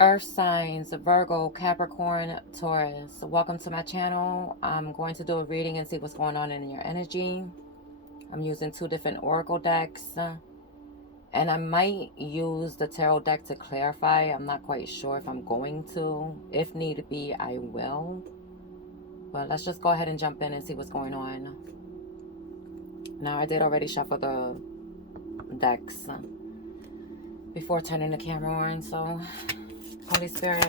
Earth signs, Virgo, Capricorn, Taurus. Welcome to my channel. I'm going to do a reading and see what's going on in your energy. I'm using two different oracle decks. And I might use the tarot deck to clarify. I'm not quite sure if I'm going to. If need be, I will. But let's just go ahead and jump in and see what's going on. Now, I did already shuffle the decks before turning the camera on. So, Holy Spirit,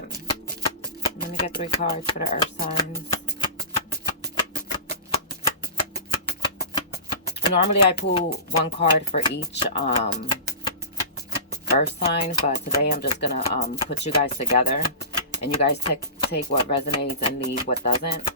let me get 3 cards for the earth signs. Normally, I pull 1 card for each earth sign, but today I'm just gonna put you guys together, and you guys take what resonates and leave what doesn't.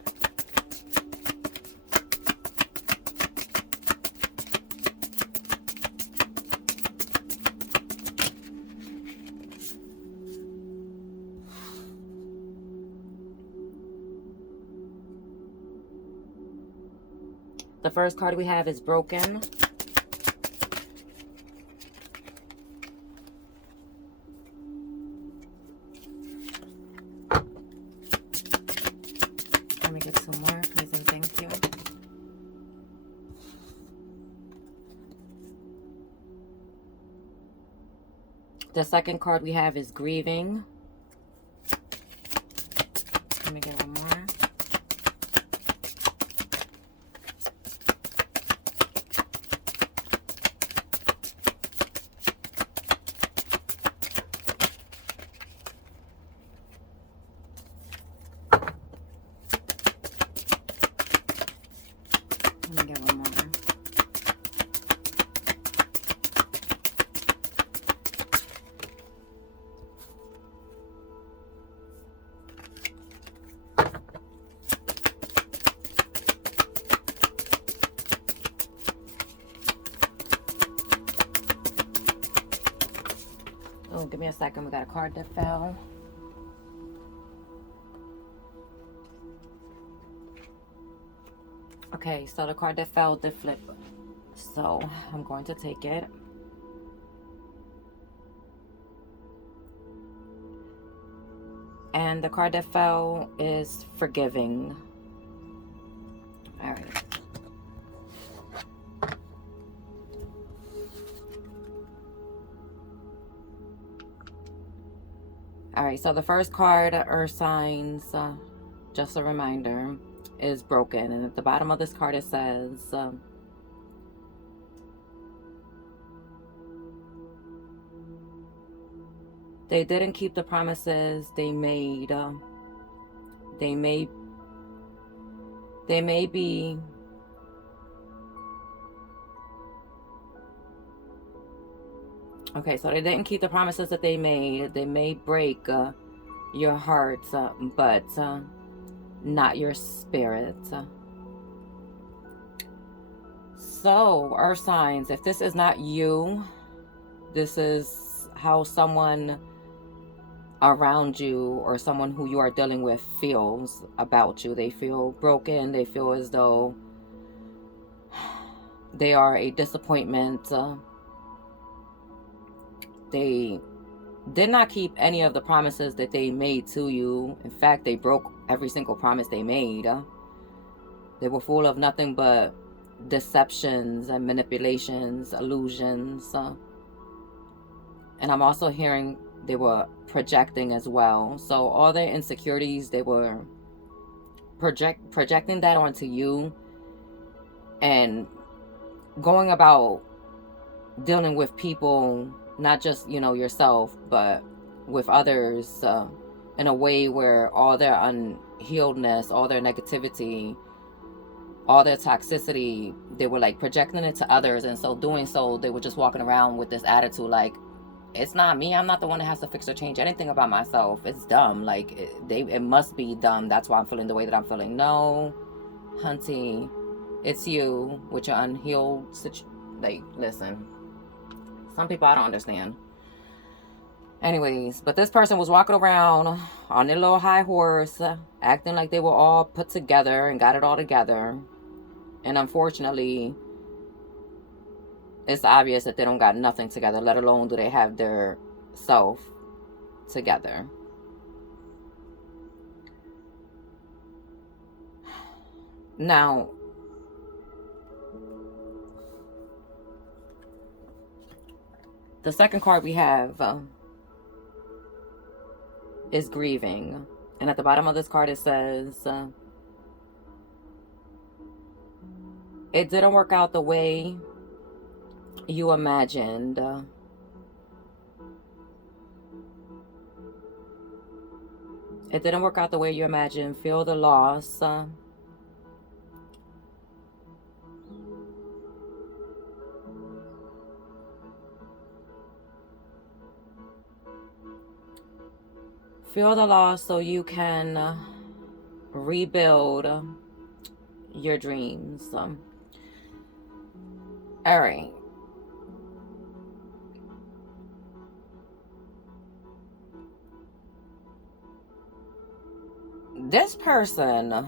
The first card we have is broken. Let me get some more, please and thank you. The second card we have is grieving. Let me get one more. Let me get one more. Oh, give me a second. We got a card that fell. Okay, so the card that fell did flip. So I'm going to take it. And the card that fell is forgiving. All right. All right, so the first card, Earth Signs, just a reminder, is broken. And at the bottom of this card it says, they didn't keep the promises they made. They may be okay, so they didn't keep the promises that they made. They may break your heart, but not your spirit. So, earth signs, if this is not you, this is how someone around you or someone who you are dealing with feels about you. They feel broken. They feel as though they are a disappointment. They did not keep any of the promises that they made to you. In fact, they broke every single promise they made. They were full of nothing but deceptions and manipulations, illusions. And I'm also hearing they were projecting as well. So all their insecurities, they were projecting that onto you and going about dealing with people, not just, yourself, but with others in a way where all their unhealedness, all their negativity, all their toxicity, they were like projecting it to others. And so doing so, they were just walking around with this attitude like, it's not me. I'm not the one that has to fix or change anything about myself. It's dumb. Like, it must be dumb. That's why I'm feeling the way that I'm feeling. No, hunty, it's you with your unhealed like, listen. Some people I don't understand. Anyways, but this person was walking around on their little high horse, acting like they were all put together and got it all together. And unfortunately, it's obvious that they don't got nothing together, let alone do they have their self together. Now, the second card we have is grieving. And at the bottom of this card, it says, it didn't work out the way you imagined. It didn't work out the way you imagined. Feel the loss. Feel the loss so you can rebuild your dreams. All right. This person,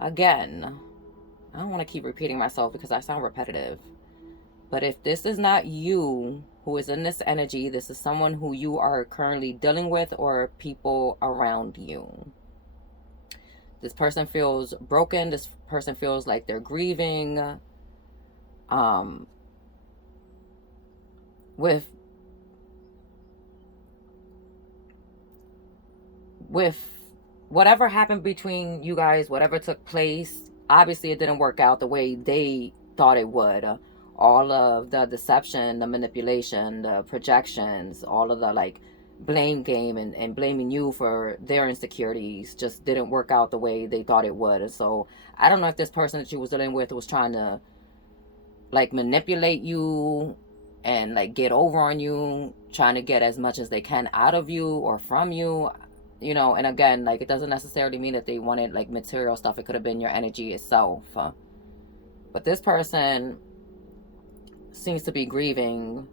again, I don't want to keep repeating myself because I sound repetitive. But if this is not you who is in this energy, this is someone who you are currently dealing with or people around you. This person feels broken. This person feels like they're grieving. With whatever happened between you guys, whatever took place, obviously it didn't work out the way they thought it would. All of the deception, the manipulation, the projections, all of the like blame game and blaming you for their insecurities just didn't work out the way they thought it would. And so I don't know if this person that you was dealing with was trying to like manipulate you and like get over on you, trying to get as much as they can out of you or from you, you know. And again, like, it doesn't necessarily mean that they wanted like material stuff. It could have been your energy itself. But this person seems to be grieving.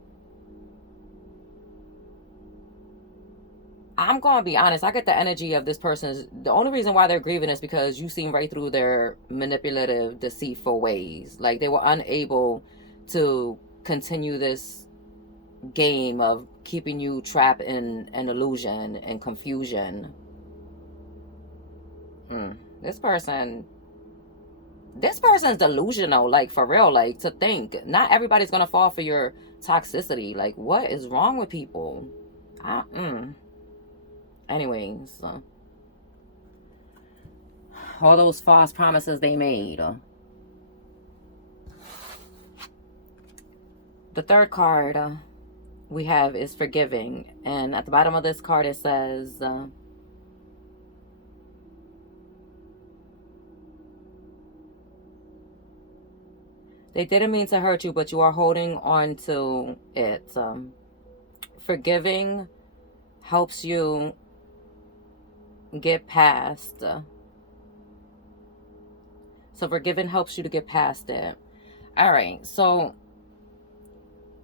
I'm gonna be honest, I get the energy of this person. The only reason why they're grieving is because you seen right through their manipulative, deceitful ways. Like, they were unable to continue this game of keeping you trapped in an illusion and confusion. This person's delusional, like, for real. Like, to think not everybody's gonna fall for your toxicity. Like, what is wrong with people? Anyways, all those false promises they made. The third card we have is forgiving. And at the bottom of this card it says, they didn't mean to hurt you, but you are holding on to it. Forgiving helps you get past. So forgiving helps you to get past it. All right, so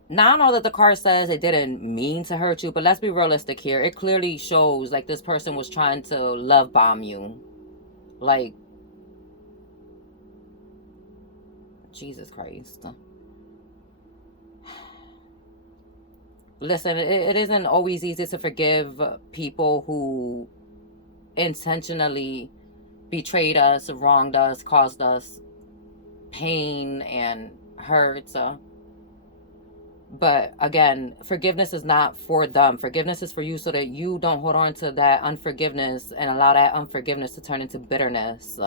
now I know that the card says it didn't mean to hurt you, but let's be realistic here. It clearly shows like this person was trying to love bomb you. Like, Jesus Christ. Listen, it isn't always easy to forgive people who intentionally betrayed us, wronged us, caused us pain and hurt. But again, forgiveness is not for them. Forgiveness is for you so that you don't hold on to that unforgiveness and allow that unforgiveness to turn into bitterness.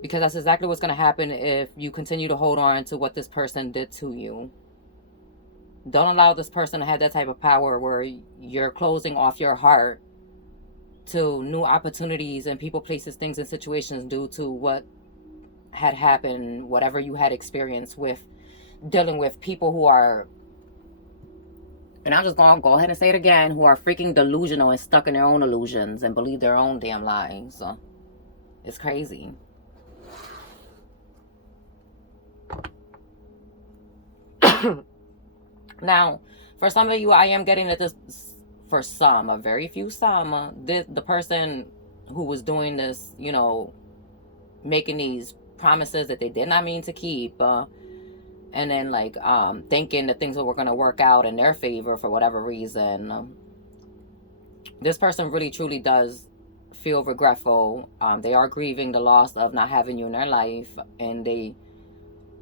Because that's exactly what's going to happen if you continue to hold on to what this person did to you. Don't allow this person to have that type of power where you're closing off your heart to new opportunities and people, places, things, and situations due to what had happened, whatever you had experienced with dealing with people who are, and I'm just going to go ahead and say it again, who are freaking delusional and stuck in their own illusions and believe their own damn lies. It's crazy. Now, for some of you, I am getting that this, for some, a very few some, the person who was doing this, you know, making these promises that they did not mean to keep, and then like thinking that things were going to work out in their favor for whatever reason. This person really truly does feel regretful. They are grieving the loss of not having you in their life, and they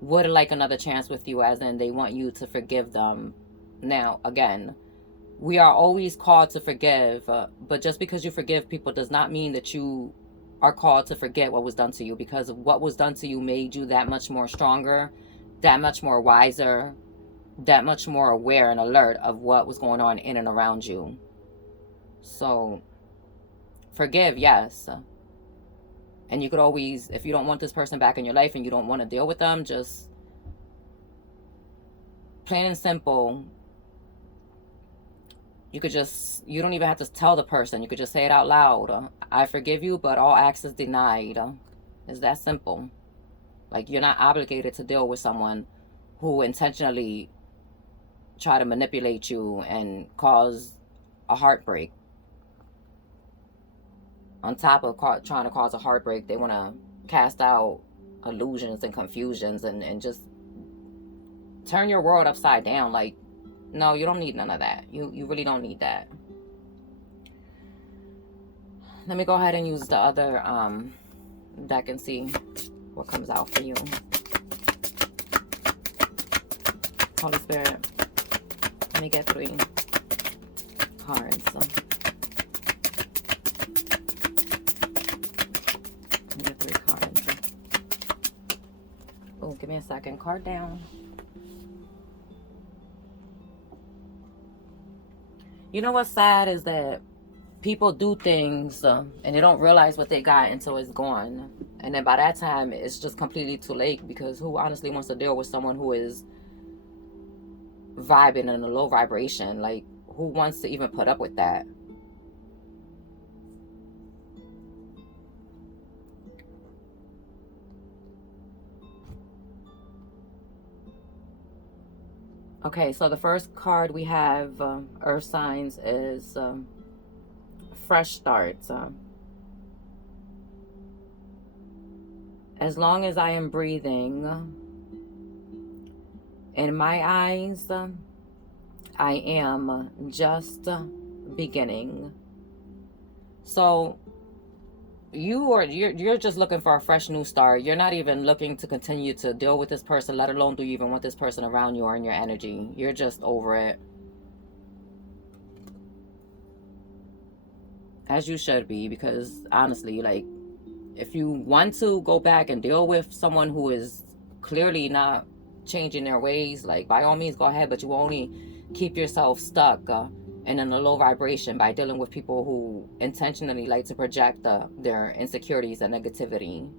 would like another chance with you, as in they want you to forgive them. Now, again, we are always called to forgive, but just because you forgive people does not mean that you are called to forget what was done to you, because what was done to you made you that much more stronger, that much more wiser, that much more aware and alert of what was going on in and around you. So forgive, yes. And you could always, if you don't want this person back in your life and you don't want to deal with them, just plain and simple, you don't even have to tell the person. You could just say it out loud. I forgive you, but all access denied. It's that simple. Like, you're not obligated to deal with someone who intentionally try to manipulate you and cause a heartbreak. On top of trying to cause a heartbreak, they want to cast out illusions and confusions and just turn your world upside down. Like, no, you don't need none of that. You really don't need that. Let me go ahead and use the other deck and see what comes out for you. Holy Spirit, let me get 3 cards. Let me get 3 cards. Oh, give me a second. Card down. You know what's sad is that people do things and they don't realize what they got until it's gone. And then by that time, it's just completely too late, because who honestly wants to deal with someone who is vibing in a low vibration? Like, who wants to even put up with that? Okay, so the first card we have, Earth Signs, is fresh starts. As long as I am breathing, in my eyes, I am just beginning. So you're just looking for a fresh new start. You're not even looking to continue to deal with this person, let alone do you even want this person around you or in your energy. You're just over it. As you should be, because honestly, like, if you want to go back and deal with someone who is clearly not changing their ways, like, by all means go ahead, but you only keep yourself stuck and in a low vibration by dealing with people who intentionally like to project their insecurities and negativity.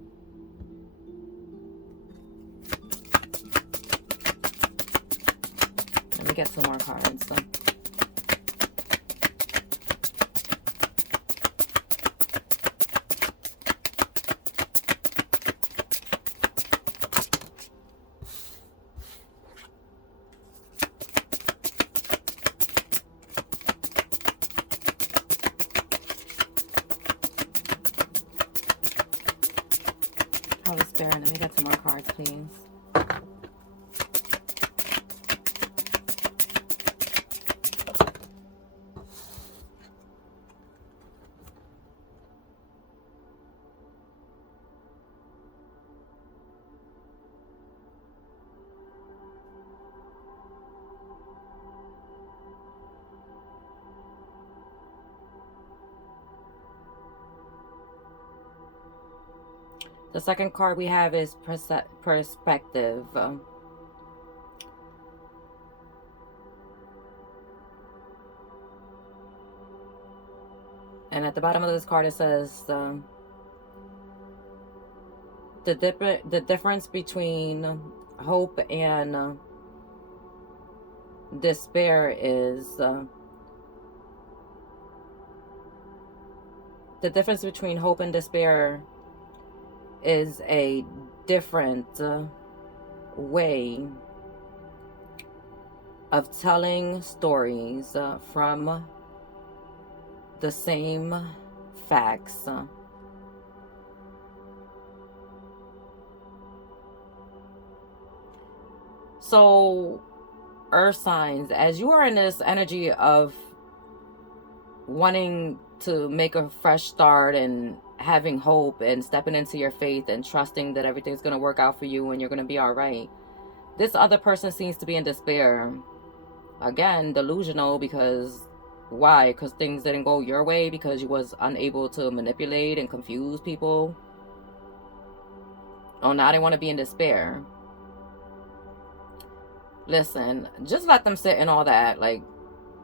Let me get some more cards. Holy Spirit, let me get some more cards, please. The second card we have is perspective. And at the bottom of this card it says the difference between hope and despair is the difference between hope and despair is a different way of telling stories from the same facts. So, Earth signs, as you are in this energy of wanting to make a fresh start and having hope and stepping into your faith and trusting that everything's going to work out for you and you're going to be all right. This other person seems to be in despair. Again, delusional, because why? Because things didn't go your way, because you was unable to manipulate and confuse people. Oh, now they want to be in despair. Listen, just let them sit in all that. Like,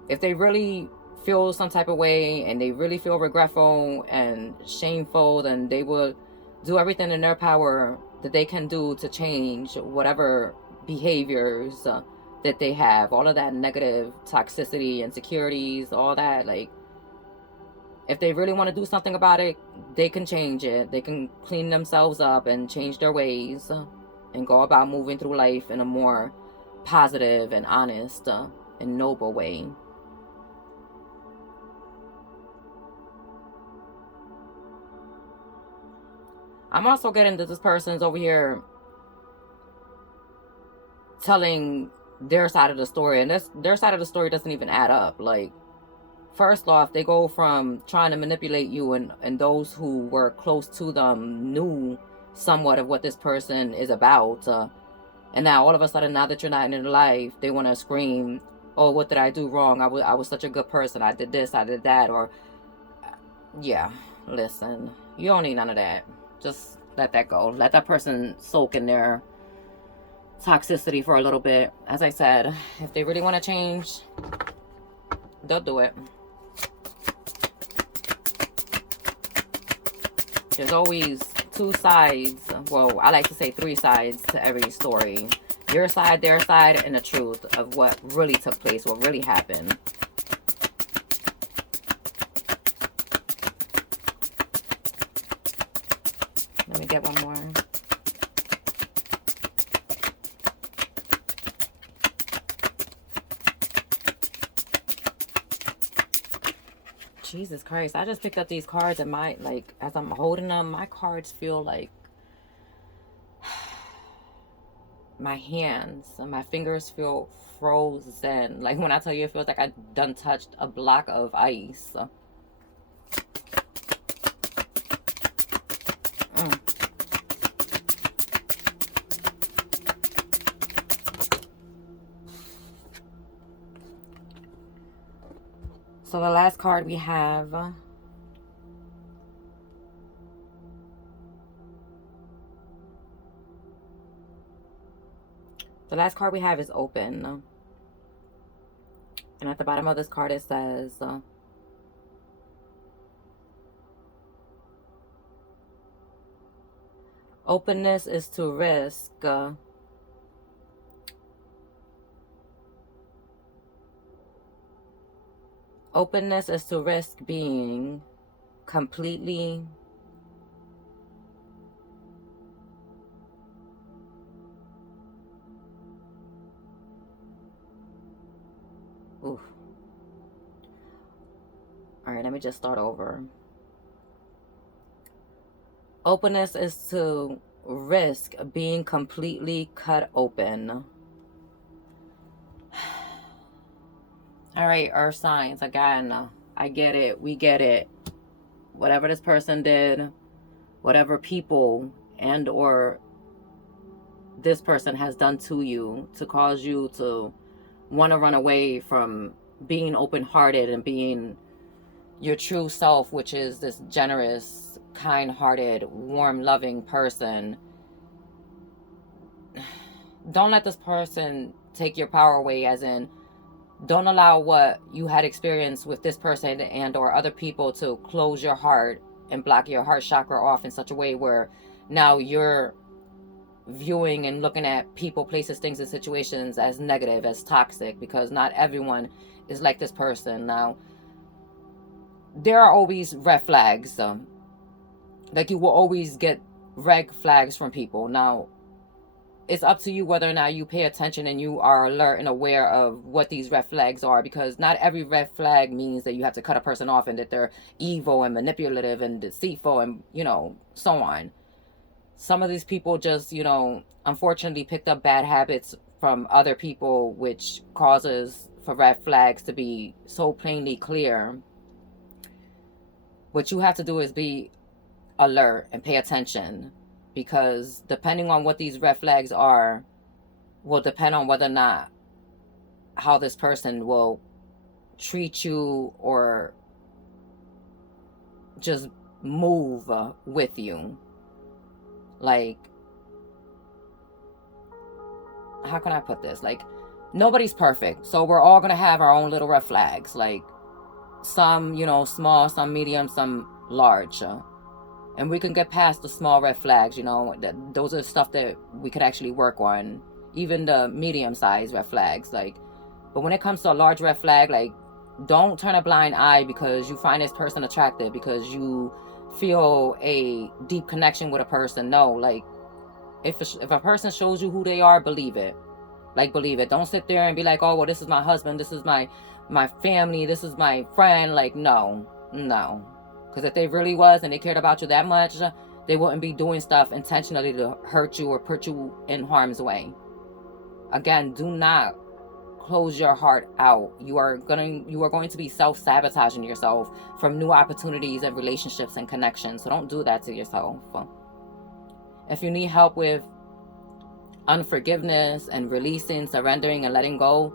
if they really feel some type of way and they really feel regretful and shameful, then they will do everything in their power that they can do to change whatever behaviors that they have, all of that negative toxicity, insecurities, all that. Like, if they really want to do something about it, they can change it. They can clean themselves up and change their ways and go about moving through life in a more positive and honest and noble way. I'm also getting that this person's over here telling their side of the story, and their side of the story doesn't even add up. Like, first off, they go from trying to manipulate you, and those who were close to them knew somewhat of what this person is about, and now all of a sudden, now that you're not in their life, they want to scream, oh, what did I do wrong? I was such a good person, I did this, I did that. Or, yeah, listen, you don't need none of that. Just let that go. Let that person soak in their toxicity for a little bit. As I said, if they really want to change, they'll do it. There's always two sides. Well, I like to say three sides to every story. Your side, their side, and the truth of what really took place, what really happened. Let me get one more. Jesus Christ, I just picked up these cards and as I'm holding them, my cards feel like my hands and my fingers feel frozen. Like when I tell you, it feels like I done touched a block of ice. So the last card we have, is open. And at the bottom of this card it says, openness is to risk openness is to risk being completely oof. All right, let me just start over. Openness is to risk being completely cut open. All right, earth signs, again, I get it, we get it. Whatever this person did, whatever people and or this person has done to you to cause you to want to run away from being open-hearted and being your true self, which is this generous, kind-hearted, warm, loving person. Don't let this person take your power away, as in, don't allow what you had experienced with this person and or other people to close your heart and block your heart chakra off in such a way where now you're viewing and looking at people, places, things, and situations as negative, as toxic, because not everyone is like this person. Now, there are always red flags. Like, you will always get red flags from people. Now, it's up to you whether or not you pay attention and you are alert and aware of what these red flags are, because not every red flag means that you have to cut a person off and that they're evil and manipulative and deceitful and, so on. Some of these people just, unfortunately picked up bad habits from other people, which causes for red flags to be so plainly clear. What you have to do is be alert and pay attention, because depending on what these red flags are will depend on whether or not how this person will treat you or just move with you. Like, how can I put this? Like, nobody's perfect, so we're all gonna have our own little red flags. Like, some, small, some medium, some large. And we can get past the small red flags, those are stuff that we could actually work on. Even the medium-sized red flags. Like, but when it comes to a large red flag, like, don't turn a blind eye because you find this person attractive, because you feel a deep connection with a person. No, like, if a person shows you who they are, believe it. Like, believe it. Don't sit there and be like, oh, well, this is my husband, this is my family, this is my friend. Like, no. Because if they really was and they cared about you that much, they wouldn't be doing stuff intentionally to hurt you or put you in harm's way. Again, do not close your heart out. You are going to be self-sabotaging yourself from new opportunities and relationships and connections. So don't do that to yourself. If you need help with unforgiveness and releasing, surrendering, and letting go,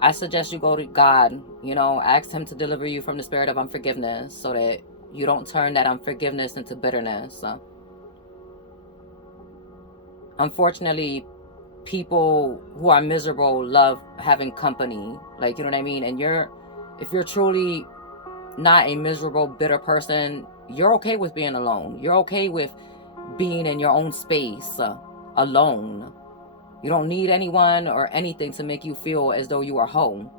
I suggest you go to God. Ask him to deliver you from the spirit of unforgiveness so that you don't turn that unforgiveness into bitterness. Unfortunately, people who are miserable love having company. Like, you know what I mean? And if you're truly not a miserable, bitter person, you're okay with being alone. You're okay with being in your own space, alone. You don't need anyone or anything to make you feel as though you are home.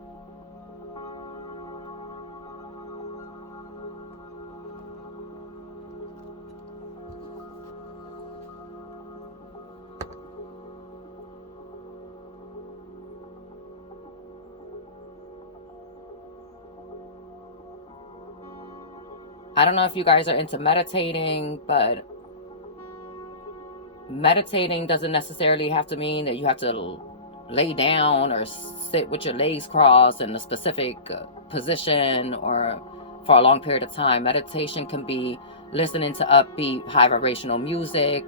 I don't know if you guys are into meditating, but meditating doesn't necessarily have to mean that you have to lay down or sit with your legs crossed in a specific position or for a long period of time. Meditation can be listening to upbeat, high vibrational music,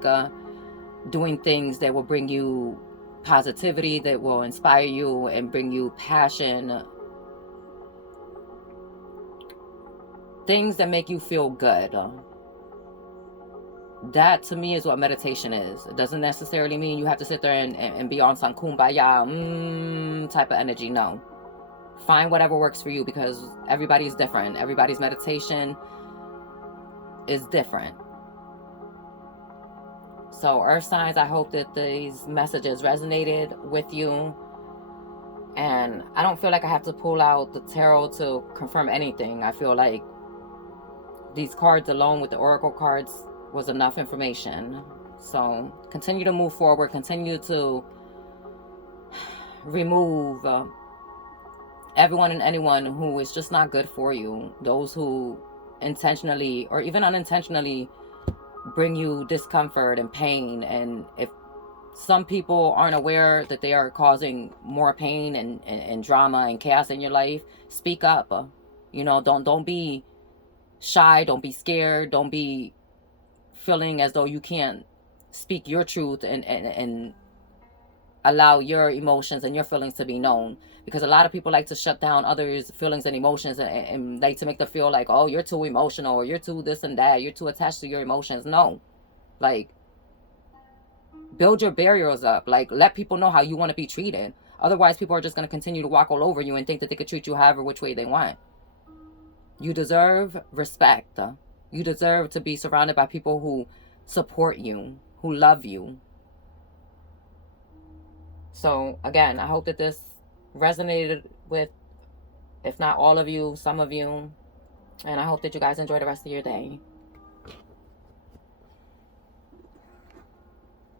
doing things that will bring you positivity, that will inspire you and bring you passion, things that make you feel good. That to me is what meditation is. It doesn't necessarily mean you have to sit there and be on some kumbaya type of energy. No. Find whatever works for you, because everybody's different. Everybody's meditation is different. So, earth signs, I hope that these messages resonated with you. And I don't feel like I have to pull out the tarot to confirm anything. I feel like these cards alone with the oracle cards was enough information. So continue to move forward, continue to remove everyone and anyone who is just not good for you, those who intentionally or even unintentionally bring you discomfort and pain. And if some people aren't aware that they are causing more pain and drama and chaos in your life, speak up. Don't be shy, don't be scared, don't be feeling as though you can't speak your truth and allow your emotions and your feelings to be known. Because a lot of people like to shut down others' feelings and emotions and like to make them feel like, oh, you're too emotional, or you're too this and that, you're too attached to your emotions. No. Like, build your barriers up. Like, let people know how you want to be treated. Otherwise, people are just going to continue to walk all over you and think that they could treat you however which way they want. You deserve respect. You deserve to be surrounded by people who support you, who love you. So, again, I hope that this resonated with, if not all of you, some of you. And I hope that you guys enjoy the rest of your day.